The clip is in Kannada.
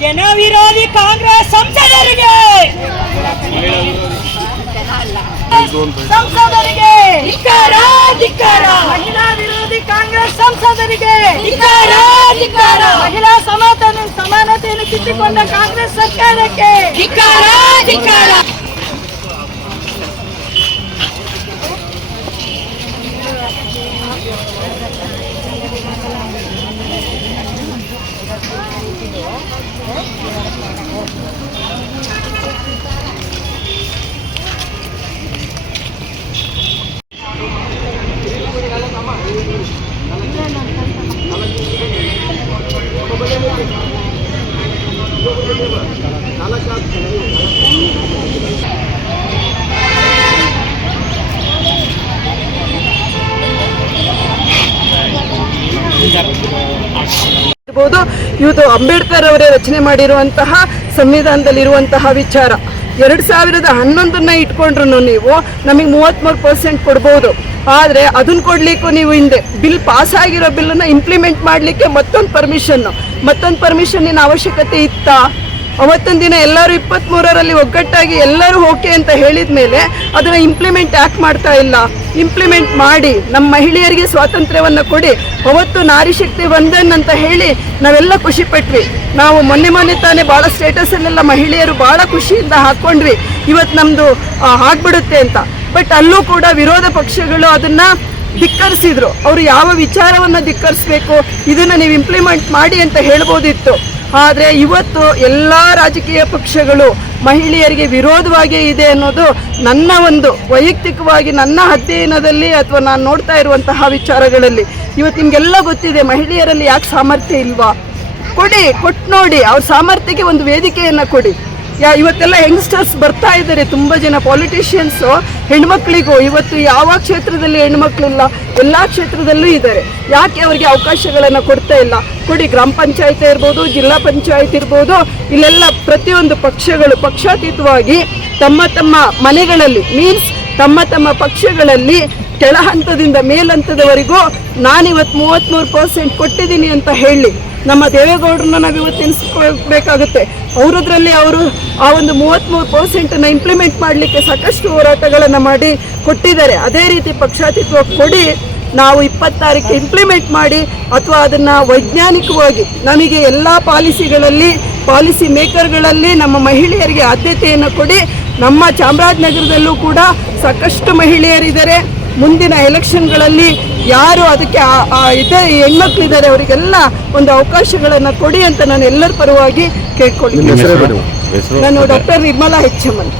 ಜನ ವಿರೋಧಿ ಕಾಂಗ್ರೆಸ್ ಸಂಸದರಿಗೆ ಧಿಕ್ಕಾರ, ಧಿಕ್ಕಾರ. ಮಹಿಳಾ ವಿರೋಧಿ ಕಾಂಗ್ರೆಸ್ ಸಂಸದರಿಗೆ ಧಿಕ್ಕಾರ, ಧಿಕ್ಕಾರ. ಮಹಿಳಾ ಸಮಾನತೆಯನ್ನು ಕಿತ್ತುಕೊಂಡ ಕಾಂಗ್ರೆಸ್ ಸರ್ಕಾರಕ್ಕೆ ಧಿಕ್ಕಾರ, ಧಿಕ್ಕಾರ. ಇವತ್ತು ಅಂಬೇಡ್ಕರ್ ಅವರೇ ರಚನೆ ಮಾಡಿರುವಂತಹ ಸಂವಿಧಾನದಲ್ಲಿರುವಂತಹ ವಿಚಾರ 2011 ಇಟ್ಕೊಂಡ್ರು ನೀವು ನಮಗೆ 33% ಕೊಡ್ಬೋದು. ಆದರೆ ಅದನ್ನು ಕೊಡಲಿಕ್ಕೂ ನೀವು ಹಿಂದೆ ಬಿಲ್ ಪಾಸ್ ಆಗಿರೋ ಬಿಲ್ಲನ್ನು ಇಂಪ್ಲಿಮೆಂಟ್ ಮಾಡಲಿಕ್ಕೆ ಮತ್ತೊಂದು ಪರ್ಮಿಷನ್ನಿನ ಅವಶ್ಯಕತೆ ಇತ್ತಾ? ಅವತ್ತೊಂದು ದಿನ ಎಲ್ಲರೂ 23ರಲ್ಲಿ ಒಗ್ಗಟ್ಟಾಗಿ ಎಲ್ಲರೂ ಓಕೆ ಅಂತ ಹೇಳಿದ ಮೇಲೆ ಅದನ್ನು ಇಂಪ್ಲಿಮೆಂಟ್ ಯಾಕೆ ಮಾಡ್ತಾ ಇಲ್ಲ? ಇಂಪ್ಲಿಮೆಂಟ್ ಮಾಡಿ ನಮ್ಮ ಮಹಿಳೆಯರಿಗೆ ಸ್ವಾತಂತ್ರ್ಯವನ್ನು ಕೊಡಿ. ಅವತ್ತು ನಾರಿ ಶಕ್ತಿ ವಂದನ್ ಅಂತ ಹೇಳಿ ನಾವೆಲ್ಲ ಖುಷಿ ಪಟ್ವಿ. ನಾವು ಮೊನ್ನೆ ತಾನೇ ಭಾಳ ಸ್ಟೇಟಸಲ್ಲೆಲ್ಲ ಮಹಿಳೆಯರು ಭಾಳ ಖುಷಿಯಿಂದ ಹಾಕ್ಕೊಂಡ್ವಿ ಇವತ್ತು ನಮ್ಮದು ಆಗ್ಬಿಡುತ್ತೆ ಅಂತ. ಬಟ್ ಅಲ್ಲೂ ಕೂಡ ವಿರೋಧ ಪಕ್ಷಗಳು ಅದನ್ನು ಧಿಕ್ಕರಿಸಿದ್ರು. ಅವರು ಯಾವ ವಿಚಾರವನ್ನು ಧಿಕ್ಕರಿಸಬೇಕು, ಇದನ್ನು ನೀವು ಇಂಪ್ಲಿಮೆಂಟ್ ಮಾಡಿ ಅಂತ ಹೇಳ್ಬೋದಿತ್ತು. ಆದರೆ ಇವತ್ತು ಎಲ್ಲ ರಾಜಕೀಯ ಪಕ್ಷಗಳು ಮಹಿಳೆಯರಿಗೆ ವಿರೋಧವಾಗೇ ಇದೆ ಅನ್ನೋದು ನನ್ನ ಒಂದು ವೈಯಕ್ತಿಕವಾಗಿ ನನ್ನ ಅಧ್ಯಯನದಲ್ಲಿ ಅಥವಾ ನಾನು ನೋಡ್ತಾ ಇರುವಂತಹ ವಿಚಾರಗಳಲ್ಲಿ ಇವತ್ತು ನಿಮಗೆಲ್ಲ ಗೊತ್ತಿದೆ. ಮಹಿಳೆಯರಲ್ಲಿ ಯಾಕೆ ಸಾಮರ್ಥ್ಯ ಇಲ್ವಾ? ಕೊಟ್ಟು ನೋಡಿ, ಅವ್ರ ಸಾಮರ್ಥ್ಯಕ್ಕೆ ಒಂದು ವೇದಿಕೆಯನ್ನು ಕೊಡಿ. ಇವತ್ತೆಲ್ಲ ಯಂಗ್ಸ್ಟರ್ಸ್ ಬರ್ತಾ ಇದ್ದಾರೆ, ತುಂಬ ಜನ ಪಾಲಿಟಿಷಿಯನ್ಸು ಹೆಣ್ಮಕ್ಳಿಗೂ ಇವತ್ತು ಯಾವ ಕ್ಷೇತ್ರದಲ್ಲಿ ಹೆಣ್ಮಕ್ಳಿಲ್ಲ, ಎಲ್ಲ ಕ್ಷೇತ್ರದಲ್ಲೂ ಇದ್ದಾರೆ. ಯಾಕೆ ಅವರಿಗೆ ಅವಕಾಶಗಳನ್ನು ಕೊಡ್ತಾ ಇಲ್ಲ? ಕೊಡಿ. ಗ್ರಾಮ ಪಂಚಾಯತ್ ಇರ್ಬೋದು, ಜಿಲ್ಲಾ ಪಂಚಾಯತ್ ಇರ್ಬೋದು, ಇಲ್ಲೆಲ್ಲ ಪ್ರತಿಯೊಂದು ಪಕ್ಷಗಳು ಪಕ್ಷಾತೀತವಾಗಿ ತಮ್ಮ ಮನೆಗಳಲ್ಲಿ ತಮ್ಮ ಪಕ್ಷಗಳಲ್ಲಿ ಕೆಳ ಹಂತದಿಂದ ಮೇಲ್ಹಂತದವರೆಗೂ ನಾನಿವತ್ತು 33% ಕೊಟ್ಟಿದ್ದೀನಿ ಅಂತ ಹೇಳಿ ನಮ್ಮ ದೇವೇಗೌಡರನ್ನ ನಾವು ಇವತ್ತು ಎನಿಸ್ಕೋಬೇಕಾಗುತ್ತೆ. ಅವರದ್ರಲ್ಲಿ ಅವರು ಆ ಒಂದು 33% ಇಂಪ್ಲಿಮೆಂಟ್ ಮಾಡಲಿಕ್ಕೆ ಸಾಕಷ್ಟು ಹೋರಾಟಗಳನ್ನು ಮಾಡಿ ಕೊಟ್ಟಿದ್ದಾರೆ. ಅದೇ ರೀತಿ ಪಕ್ಷಾತೀತವಾಗಿ ಕೊಡಿ. ನಾವು 26ಕ್ಕೆ ಇಂಪ್ಲಿಮೆಂಟ್ ಮಾಡಿ ಅಥವಾ ಅದನ್ನು ವೈಜ್ಞಾನಿಕವಾಗಿ ನಮಗೆ ಎಲ್ಲ ಪಾಲಿಸಿ ಮೇಕರ್ಗಳಲ್ಲಿ ನಮ್ಮ ಮಹಿಳೆಯರಿಗೆ ಆದ್ಯತೆಯನ್ನು ಕೊಡಿ. ನಮ್ಮ ಚಾಮರಾಜನಗರದಲ್ಲೂ ಕೂಡ ಸಾಕಷ್ಟು ಮಹಿಳೆಯರಿದ್ದಾರೆ. ಮುಂದಿನ ಎಲೆಕ್ಷನ್ಗಳಲ್ಲಿ ಯಾರು ಅದಕ್ಕೆ ಹೆಣ್ಮಕ್ಳಿದ್ದಾರೆ ಅವರಿಗೆಲ್ಲ ಒಂದು ಅವಕಾಶಗಳನ್ನು ಕೊಡಿ ಅಂತ ನಾನು ಎಲ್ಲರ ಪರವಾಗಿ ಕೇಳ್ಕೊಳ್ತೀನಿ. ನಾನು ಡಾಕ್ಟರ್ ನಿರ್ಮಲಾ ಹೆಚ್ಎಂ ಅಂತ.